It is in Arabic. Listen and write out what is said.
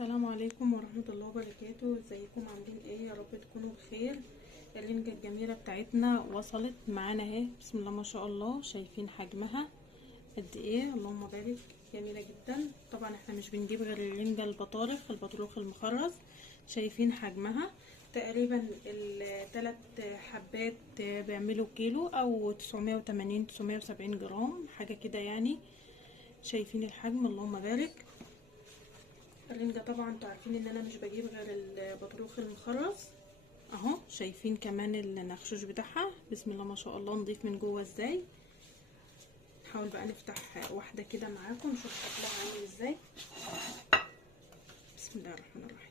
السلام عليكم ورحمة الله وبركاته. ازيكم عاملين ايه؟ يا رب تكونوا بخير. الرنجة الجميلة بتاعتنا وصلت معانا اهي، بسم الله ما شاء الله. شايفين حجمها قد ايه؟ اللهم بارك، جميلة جدا. طبعا احنا مش بنجيب غير الرنجة البطروخ المخرز. شايفين حجمها تقريبا الثلاث حبات بيعملوا كيلو او 980 970 جرام حاجة كده يعني. شايفين الحجم؟ اللهم بارك. الرنجة طبعا انتوا عارفين ان انا مش بجيب غير البطروخ المخرز اهو. شايفين كمان النخشوش بتاعها، بسم الله ما شاء الله، نضيف من جوه ازاي. نحاول بقى نفتح واحدة كده معاكم نشوف شكلها عامل ازاي. بسم الله الرحمن الرحيم.